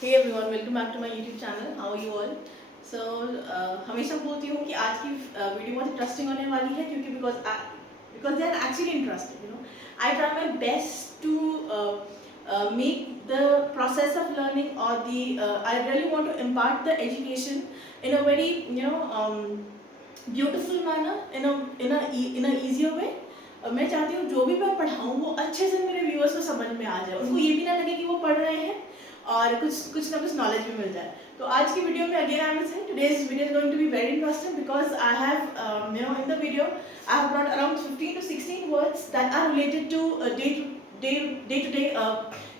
Hey everyone, welcome back to my YouTube channel. How are you all? So हमेशा बोलती हूँ कि आज की वीडियो बहुत इंटरेस्टिंग होने वाली है क्योंकि because they are actually interested. I try my best to make the process of learning or I really want to impart the education in a very beautiful manner, in a easier way. मैं चाहती हूँ जो भी मैं पढ़ाऊँ वो अच्छे से मेरे व्यूअर्स को समझ में आ जाए, उनको ये भी ना लगे कि वो पढ़ रहे हैं और कुछ ना कुछ नॉलेज भी मिल जाए. तो आज की वीडियो में again I am saying today's video is going to be very interesting because I have in the video I have brought around 15 to 16 words that are related to day to day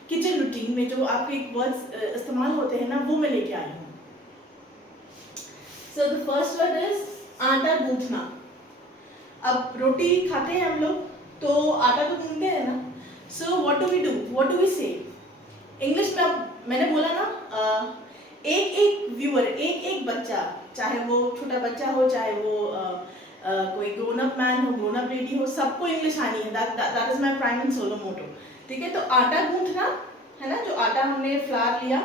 kitchen routine में जो आपके words इस्तेमाल होते हैं ना, वो मैं लेके आई हूँ. So the first word is आटा गूंथना. अब रोटी खाते हैं हम लोग तो आटा तो गूंथते हैं ना. सो व्हाट डू वी से इंग्लिश में. मैंने बोला ना एक व्यूअर, एक बच्चा, चाहे वो छोटा बच्चा हो, चाहे वो कोई ग्रोन अप मैन हो, ग्रोन अप लेडी हो, सबको इंग्लिश आनी है. That is my prime and solo motto. ठीक है, तो आटा गूंथना है ना, जो आटा हमने फ्लावर लिया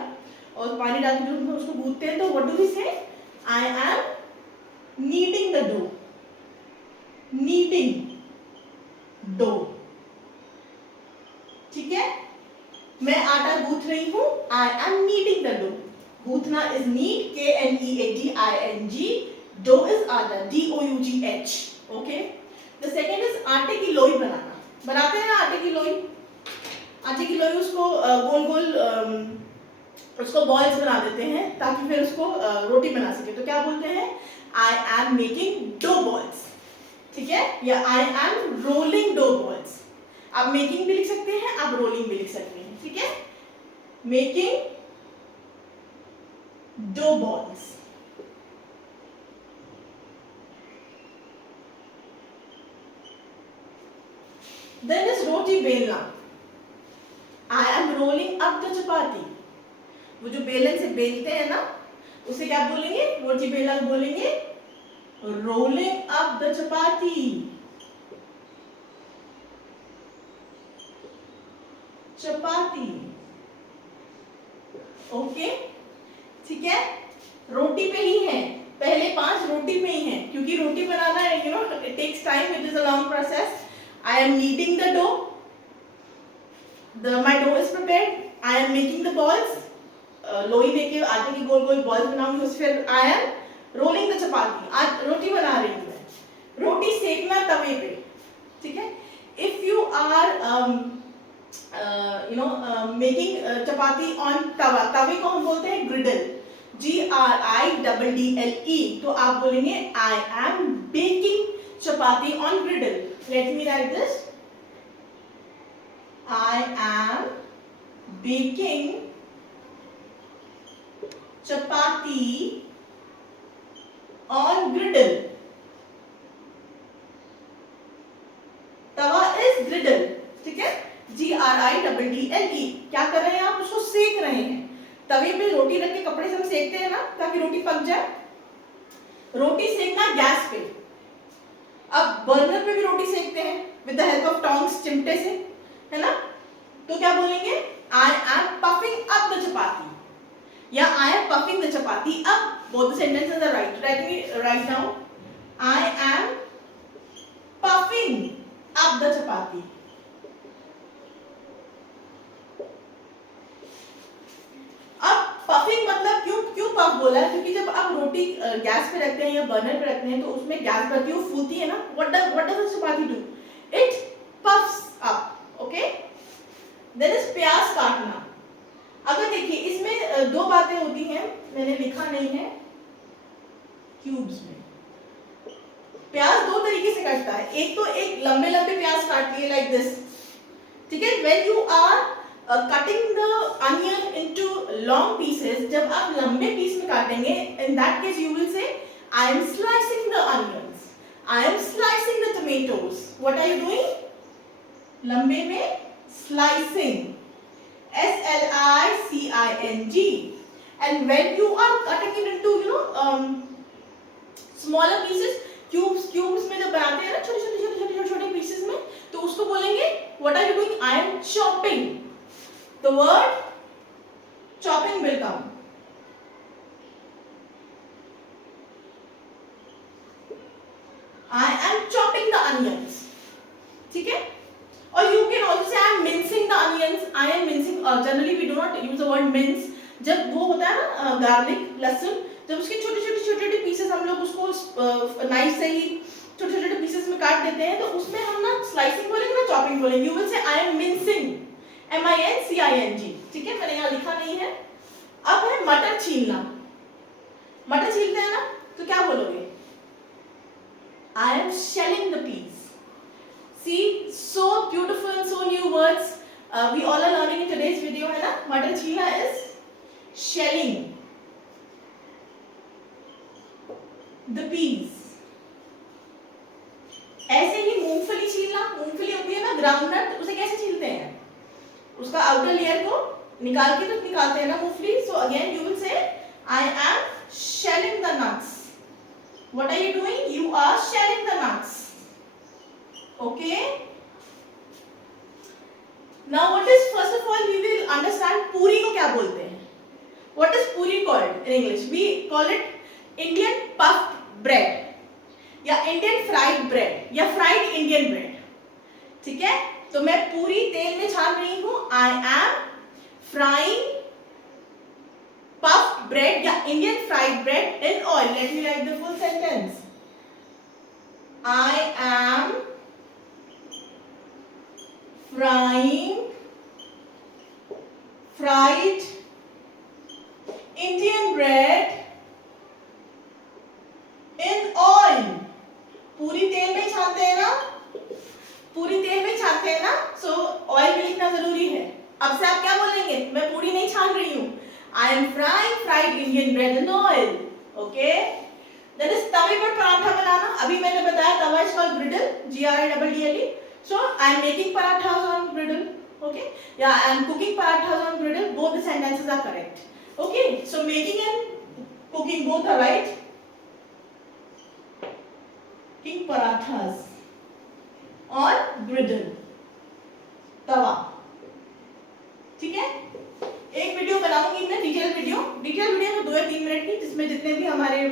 और पानी डाल के जो हम उसको गूंथते हैं, तो what do we say? I am kneading the dough. Kneading dough. ठीक है, मैं आटा गूंथ रही हूँ. I am kneading the dough. गूंथना is knead, KNEADING. Dough is आटा, DOUGH. Okay. The second is आटे की लोई बनाना. बनाते हैं ना आटे की लोई. आटे की लोई उसको गोल गोल उसको बॉल्स बना देते हैं ताकि फिर उसको रोटी बना सके. तो क्या बोलते हैं? I am making dough balls. ठीक है, या I am rolling dough balls. आप मेकिंग भी लिख सकते हैं, आप रोलिंग भी लिख सकते हैं. ठीक है, making dough balls. Then is roti बेलना. I am rolling up the chapati. वो जो बेलन से बेलते हैं ना, उसे क्या बोलेंगे? रोटी बेलना बोलेंगे rolling up the chapati. Chapati. Okay. ठीक है, रोटी पे ही है. पहले 5 रोटी पे ही है क्योंकि रोटी बनाना है, it takes time, it is a long process. I am kneading the dough. My dough is prepared. I am making the balls. लोई लेके आटे की गोल गोल बॉल्स बनाऊंगी. फिर I am rolling the chapati. आज रोटी बना रही हूँ मैं. रोटी सेकना तवे पे. ठीक है, if you are making chapati on tawa. तवे को हम बोलते हैं ग्रिडल, GRIDDLE. तो आप बोलेंगे I M baking chapati on ग्रिडल. Late me right this. I am baking chapati on ग्रिडल. Tawa is ग्रिडल. ठीक है, GRIDDLE. क्या कर रहे हैं आप? उसको सेक रहे हैं. तवे पे रोटी रख के कपड़े से हम सेकते हैं ना ताकि रोटी पक जाए. रोटी सेकना गैस पे. अब बर्नर पे भी रोटी सेकते हैं with the help of tongs, चिमटे से, है ना. तो क्या बोलेंगे? I am puffing up the chapati या I am puffing the chapati up. Both the sentences are right. Let me write down. I am puffing up the chapati. Puffing मतलब क्यों पफ बोला है? क्योंकि जब आप रोटी गैस पे रखते हैं या बर्नर पे रखते हैं तो उसमें गैस बढ़ती है, वो फूलती है ना. What does chapati do? It puffs up. Okay. Then is प्याज काटना. अगर देखिए इसमें 2 बातें होती हैं, मैंने लिखा नहीं है क्यूब्स में. प्याज 2 तरीके से कटता है. एक तो एक लंबे लंबे प्याज काटती है लाइक दिस. ठीक है, when you are cutting the onion into long pieces. जब आप लंबे पीस में काटेंगे, in that case you will say I am slicing the onions. I am slicing the tomatoes. What are you doing? लंबे में slicing. SLICING. And when you are cutting it into smaller pieces, cubes में जब बनाते हैं ना छोटे pieces में, तो उसको बोलेंगे what are you doing? I am chopping. The word chopping will come. I am chopping the onions. ठीक है? Or you can also say I am mincing the onions. I am mincing. Generally we do not use the word mince. जब वो होता है ना garlic लहसुन, जब उसके छोटे-छोटे पीसेस हम लोग उसको नाइफ से ही छोटे-छोटे पीसेस में काट देते हैं, तो उसमें हम ना स्लाइसिंग बोलेंगे ना चॉपिंग बोलेंगे. You will say I am mincing. MINCING. ठीक है? मैंने यहाँ लिखा नहीं है. अब है मटर छीलना. मटर छीलते हैं ना, तो क्या बोलोगे? I am shelling the peas. See, so beautiful and so new words. We all are learning in today's video, है ना? मटर छीलना is shelling the peas. ऐसे ही मूंगफली छीलना, मूंगफली होती है ना ग्राउंडनट, उसे कैसे छीलते हैं? उसका आउटर लेयर को निकाल के तो निकालते हैं ना मूंगफली. So again you will say I am shelling the nuts. What are you doing? You are shelling the nuts. Okay. Now what is, first of all we will understand पूरी को क्या बोलते हैं. What is पूरी called in English? We call it Indian puffed bread या Indian fried bread या fried Indian bread. ठीक है? तो मैं पूरी तेल में छान रही हूँ. I am frying puffed bread या Indian fried bread in oil. Let me write the full sentence. I am frying fried Indian bread in oil. पूरी तेल में छानते हैं ना, पूरी तेल में छानते हैं ना, so oil में लिखना जरूरी है. अब से आप क्या बोलेंगे? मैं पूरी नहीं छान रही हूँ. I am frying fried Indian bread in oil. Okay? Then is तवे पर पराठा बनाना. अभी मैंने बताया तवा is called griddle, GRIDDLE. So I am making parathas on griddle. Okay? Yeah, I am cooking parathas on griddle. Both the sentences are correct. Okay? So making and cooking both are right. Cooking parathas on griddle. तवा. ठीक है? एक video बनाऊंगी मैं, detail video में 2 या 3 minute की, जिसमें जितने भी हमारे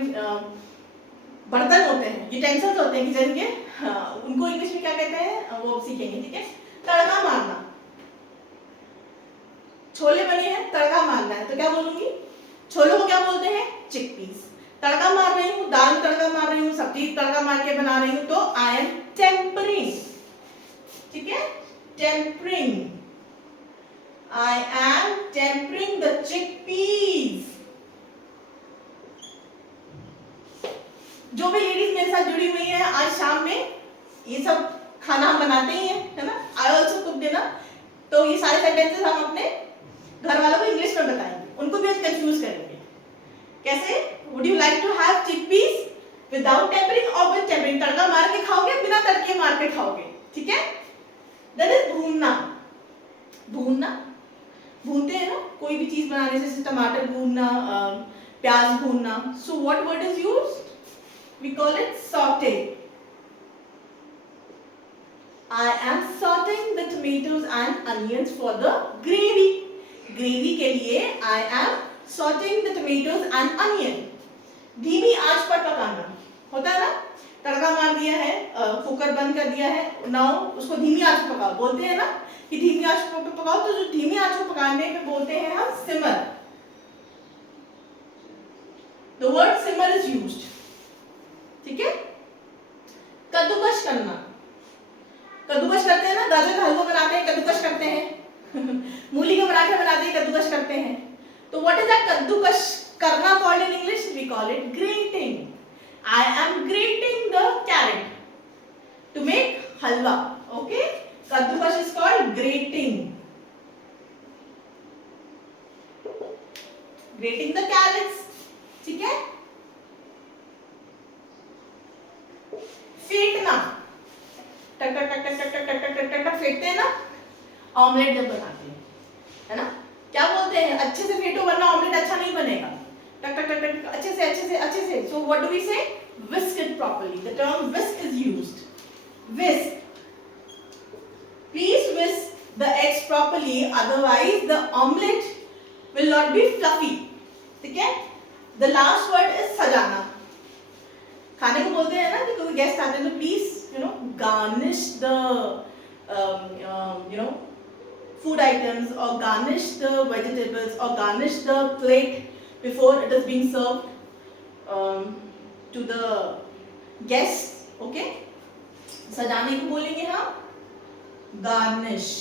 बर्तन होते हैं, यूटेंसिल्स होते हैं किचन के, उनको इंग्लिश में क्या कहते हैं वो सीखेंगे. ठीक है? तड़का मारना. छोले बने हैं, तड़का मारना है, तो क्या बोलूंगी? छोलों को क्या बोलते हैं? चिकपीस. तड़का मार रही हूँ, दाल में तड़का मार रही हूँ, सब्जी तड़का मार के बना रही हूँ, तो आई एम टेम्परिंग. ठीक है? Tempering. I am tempering the chickpeas. जो भी लेडीज मेरे साथ जुड़ी हुई हैं आज शाम में, ये सब खाना हम बनाते ही हैं, है ना? I also cook dinner. तो ये सारे सेंटेंसेस हम अपने घर वालों को इंग्लिश में बताएंगे, उनको भी आज कंफ्यूज करेंगे. कैसे? Would you like to have chickpeas without tempering or with tempering? तड़का मार के खाओगे, बिना तड़के मार के खाओगे. ठीक है? That is भूनना. भूनना भूनते हैं ना कोई भी चीज बनाने से, जैसे टमाटर भूनना, प्याज भूनना. So what word is used? We call it saute. I am sauteing the tomatoes and onions for the gravy. Gravy के लिए I am sauteing the tomatoes and onion. धीमी आंच पर पकाना होता है ना. तड़का मार दिया है, कुकर बंद कर दिया है, नाउ उसको धीमी आंच पर पकाओ. बोलते हैं ना कि धीमी आंच पर पकाओ, तो जो धीमी आंच पर पकाने पे बोलते हैं हम simmer. The word simmer is used. ठीक है? कद्दूकस करना. कद्दूकस करते हैं ना, गाजर का हलवा बनाते हैं, कद्दूकस करते हैं. मूली के पराठे बनाते हैं, कद्दूकस करते हैं. तो व्हाट इज दैट कद्दूकस करना called in English? We call it grating. I am grating the carrot to make halwa. Okay? Kaddukash is called grating. Grating the carrots. ठीक है? फेंटना. टक टक टक टक टक टक टक टक टक फेंटते हैं ना ऑमलेट जब बनाते हैं, है ना? क्या बोलते हैं? अच्छे से फेंटो वरना ऑमलेट अच्छा नहीं बनेगा. टक टक टक टक अच्छे से. So what do we say? Whisk it properly. The term whisk is used. Whisk. Please whisk the eggs properly, otherwise the omelette will will not be fluffy. ठीक है? The last word is सजाना. खाने को बोलते हैं ना कि कोई गेस्ट आते हैं तो please garnish the food items or garnish the vegetables or garnish the plate before it is being served to the guests. Okay? सजाने को बोलेंगे हम garnish.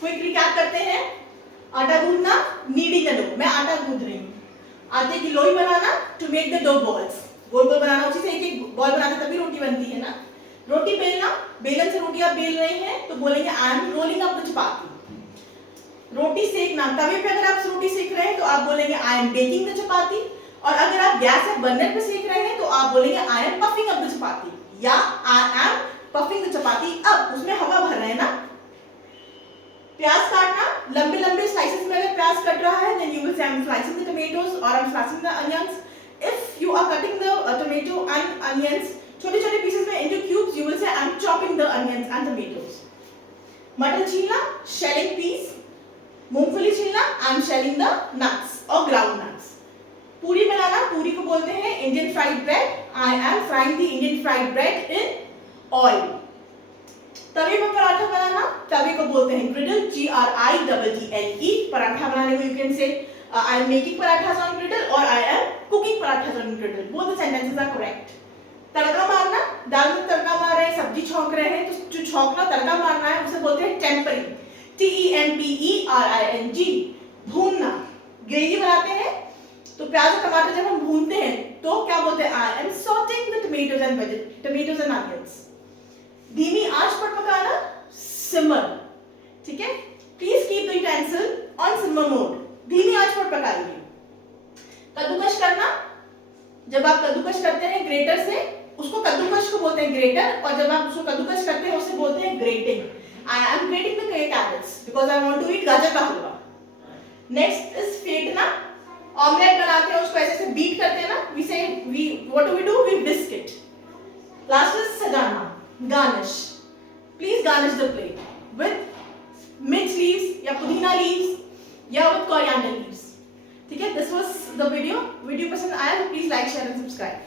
क्विक रिकैप करते हैं. आटा गूंदना, kneading the dough. मैं आटा गूंद रही हूँ. आटे की लोई बनाना to make the dough balls. गोल गोल बनाना, उसी से एक एक बॉल बनाते तभी रोटी बनती है ना. रोटी बेलना, बेलन से रोटी आप बेल रहे हैं तो बोलेंगे I am rolling up the chapati. रोटी सेकना, तवे पे अगर आप रोटी सेक रहे हैं तो आप बोलेंगे आई एम बेकिंग द चपाती. और अगर आप गैस या बर्नर पे सेक रहे हैं तो आप बोलेंगे I am puffing up the chapati या I am puffing the chapati. अब उसमें हवा भर रहे हैं ना. प्याज काटना, लंबे लंबे स्लाइसेस में अगर प्याज कट रहा है then you will say I am slicing the tomatoes or I am slicing the onions. If you are cutting the tomato and onions छोटे छोटे पीसेस में into cubes, you will say I am chopping the onions and tomatoes. मटर छीलना, shelling peas. मूंगफली छीलना, I am shelling the nuts or ground nuts. पूरी बनाना, पूरी को बोलते हैं Indian fried bread. I am frying the Indian fried bread in oil. तवे पर पराठा बनाना, तवे को बोलते हैं ग्रिडल, GRIDDLE. पराठा बनाने को you can say I am making parathas on griddle or I am cooking parathas on griddle. Both the sentences are correct. तड़का मारना, दाल में तड़का मार रहे हैं, सब्जी छौंक रहे हैं तो जो छौंकना तड़का मारना है उसे बोलते हैं टेम्परिंग, TEMPERING. भूनना, ग्रेवी बनाते हैं तो प्याज और टमाटर जब हम भूनते हैं तो क्या बोलते हैं I am sauteing the tomatoes and onions. धीमी आंच पर पकाना, सिमर. ठीक है? Please keep the utensil on simmer mode. धीमी आंच पर पकाइए. कद्दूकश करना, जब आप कद्दूकश करते हैं ग्रेटर से, उसको कद्दूकश को बोलते हैं ग्रेटर, और जब आप उसको कद्दूकश करते हैं उसे बोलते हैं grating. I am grating the carrots because I want to eat गाजर का हलवा. नेक्स्ट इज फेंटना. ऑमलेट बनाते हैं उसको ऐसे बीट करते हैं ना, what do we do, we whisk it. Last is सजाना, garnish. Please garnish the plate with mint leaves या पुदीना leaves या with coriander leaves. ठीक है? This was the video. Video पसंद आया तो please like, share and subscribe.